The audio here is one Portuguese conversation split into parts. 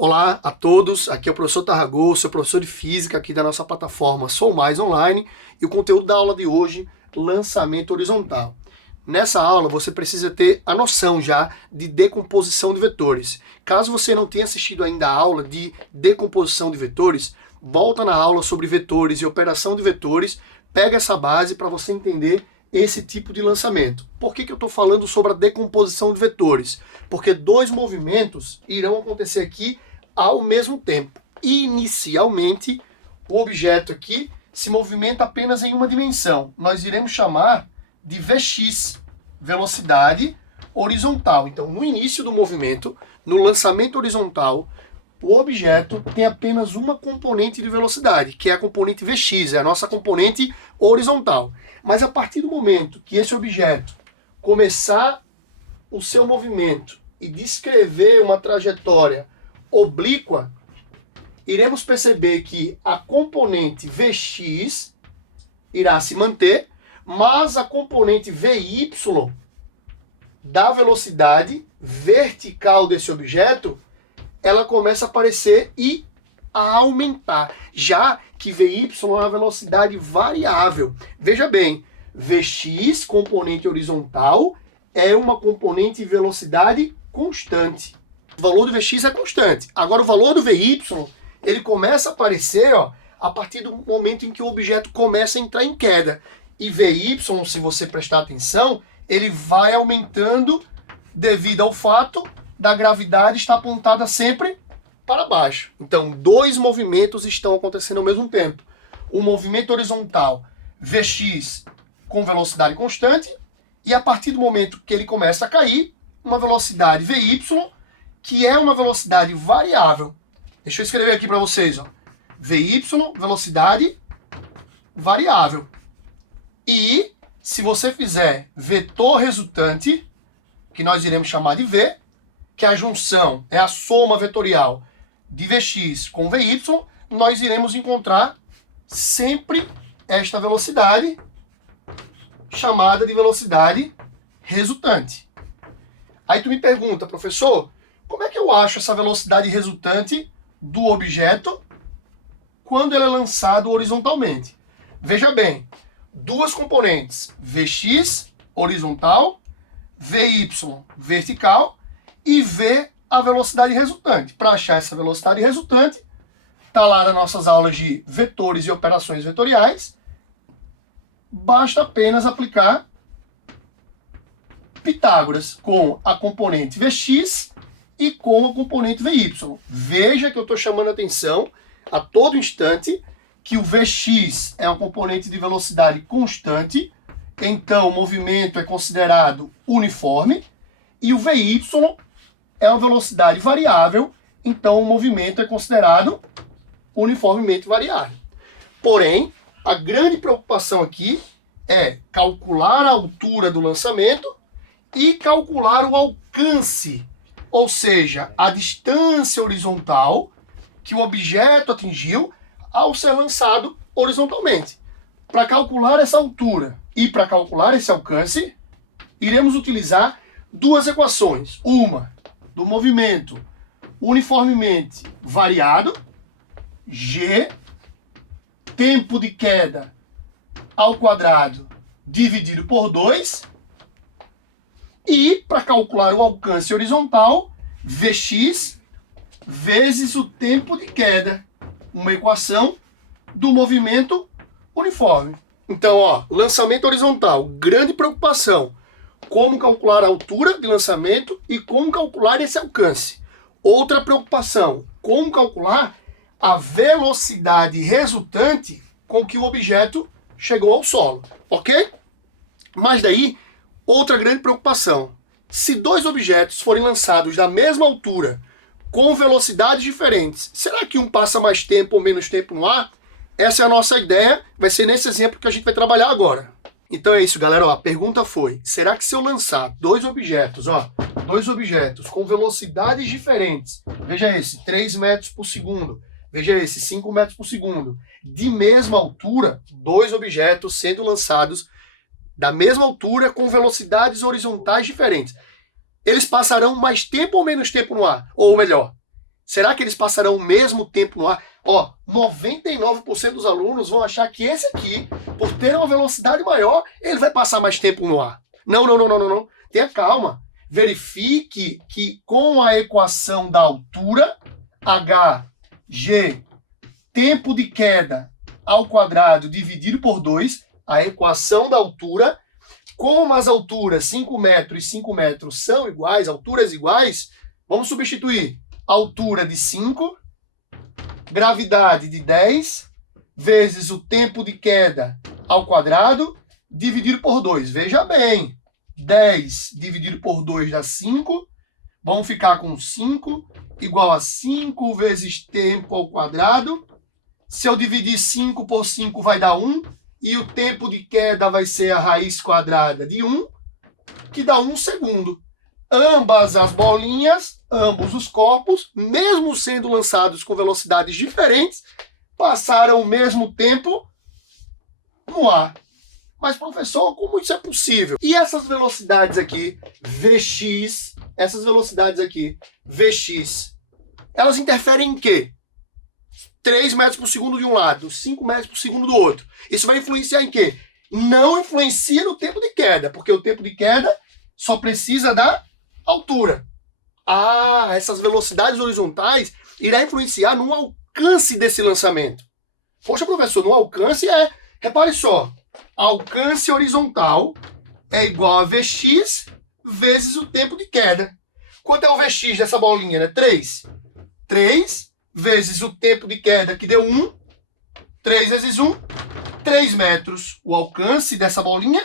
Olá a todos, aqui é o professor Tarragô, seu professor de Física aqui da nossa plataforma Sou Mais Online, e o conteúdo da aula de hoje, lançamento horizontal. Nessa aula você precisa ter a noção já de decomposição de vetores. Caso você não tenha assistido ainda a aula de decomposição de vetores, volta na aula sobre vetores e operação de vetores, pega essa base para você entender esse tipo de lançamento. Por que eu estou falando sobre a decomposição de vetores? Porque dois movimentos irão acontecer aqui ao mesmo tempo. Inicialmente, o objeto aqui se movimenta apenas em uma dimensão. Nós iremos chamar de Vx, velocidade horizontal. Então, no início do movimento, no lançamento horizontal, o objeto tem apenas uma componente de velocidade, que é a componente Vx, é a nossa componente horizontal. Mas a partir do momento que esse objeto começar o seu movimento e descrever uma trajetória oblíqua, iremos perceber que a componente Vx irá se manter, mas a componente Vy da velocidade vertical desse objeto, ela começa a aparecer e a aumentar, já que Vy é uma velocidade variável. Veja bem, Vx, componente horizontal, é uma componente de velocidade constante. O valor do Vx é constante. Agora o valor do Vy, ele começa a aparecer a partir do momento em que o objeto começa a entrar em queda. E Vy, se você prestar atenção, ele vai aumentando devido ao fato da gravidade estar apontada sempre para baixo. Então, dois movimentos estão acontecendo ao mesmo tempo. O movimento horizontal, Vx com velocidade constante, e a partir do momento que ele começa a cair, uma velocidade Vy, que é uma velocidade variável. Deixa eu escrever aqui para vocês. Vy, velocidade variável. E se você fizer vetor resultante, que nós iremos chamar de V, que a junção é a soma vetorial de Vx com Vy, nós iremos encontrar sempre esta velocidade, chamada de velocidade resultante. Aí tu me pergunta, professor, como é que eu acho essa velocidade resultante do objeto quando ele é lançado horizontalmente? Veja bem, duas componentes, Vx horizontal, Vy vertical e V a velocidade resultante. Para achar essa velocidade resultante, está lá nas nossas aulas de vetores e operações vetoriais, basta apenas aplicar Pitágoras com a componente Vx e com a componente Vy. Veja que eu estou chamando a atenção a todo instante que o Vx é uma componente de velocidade constante, então o movimento é considerado uniforme, e o Vy é uma velocidade variável, então o movimento é considerado uniformemente variável. Porém, a grande preocupação aqui é calcular a altura do lançamento e calcular o alcance, ou seja, a distância horizontal que o objeto atingiu ao ser lançado horizontalmente. Para calcular essa altura e para calcular esse alcance, iremos utilizar duas equações. Uma do movimento uniformemente variado, g, tempo de queda ao quadrado dividido por 2, e para calcular o alcance horizontal, Vx vezes o tempo de queda, uma equação do movimento uniforme. Então, lançamento horizontal, grande preocupação, como calcular a altura de lançamento e como calcular esse alcance. Outra preocupação, como calcular a velocidade resultante com que o objeto chegou ao solo, ok? Mas daí, outra grande preocupação, se dois objetos forem lançados da mesma altura, com velocidades diferentes, será que um passa mais tempo ou menos tempo no ar? Essa é a nossa ideia, vai ser nesse exemplo que a gente vai trabalhar agora. Então é isso, galera. A pergunta foi, será que se eu lançar dois objetos com velocidades diferentes, veja esse, 3 metros por segundo, veja esse, 5 metros por segundo, de mesma altura, dois objetos sendo lançados da mesma altura com velocidades horizontais diferentes, eles passarão mais tempo ou menos tempo no ar? Ou melhor, Será que eles passarão o mesmo tempo no ar? Ó, 99% dos alunos vão achar que esse aqui, por ter uma velocidade maior, ele vai passar mais tempo no ar. Não, não, não, não, não, não. Tenha calma. Verifique que com a equação da altura, hg, tempo de queda ao quadrado dividido por 2, a equação da altura, como as alturas 5 metros e 5 metros são iguais, alturas iguais, vamos substituir altura de 5, gravidade de 10, vezes o tempo de queda ao quadrado, dividido por 2. Veja bem, 10 dividido por 2 dá 5, vamos ficar com 5 igual a 5 vezes tempo ao quadrado. Se eu dividir 5 por 5 vai dar 1, e o tempo de queda vai ser a raiz quadrada de 1, que dá 1 segundo. Ambas as bolinhas, ambos os corpos, mesmo sendo lançados com velocidades diferentes, passaram o mesmo tempo no ar. Mas, professor, como isso é possível? E essas velocidades aqui, Vx, elas interferem em quê? 3 metros por segundo de um lado, 5 metros por segundo do outro. Isso vai influenciar em quê? Não influencia no tempo de queda, porque o tempo de queda só precisa da altura. Ah, essas velocidades horizontais irá influenciar no alcance desse lançamento. Poxa, professor, no alcance repare só, alcance horizontal é igual a Vx vezes o tempo de queda. Quanto é o Vx dessa bolinha, né? 3. 3 vezes o tempo de queda, que deu 1. 3 vezes 1, 3 metros. O alcance dessa bolinha,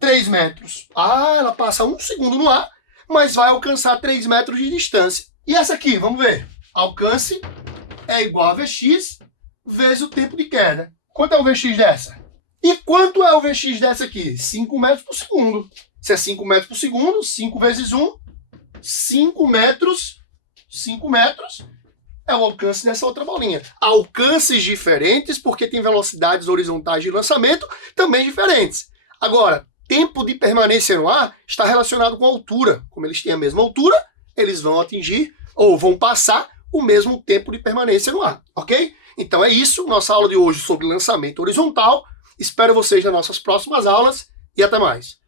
3 metros. Ah, ela passa 1 segundo no ar, mas vai alcançar 3 metros de distância. E essa aqui, vamos ver. Alcance é igual a Vx vezes o tempo de queda. Quanto é o Vx dessa? E quanto é o Vx dessa aqui? 5 metros por segundo. Se é 5 metros por segundo, 5 vezes 1, 5 metros. 5 metros é o alcance dessa outra bolinha. Alcances diferentes, porque tem velocidades horizontais de lançamento também diferentes. Agora, tempo de permanência no ar está relacionado com a altura. Como eles têm a mesma altura, eles vão atingir ou vão passar o mesmo tempo de permanência no ar, ok? Então é isso, nossa aula de hoje sobre lançamento horizontal. Espero vocês nas nossas próximas aulas e até mais.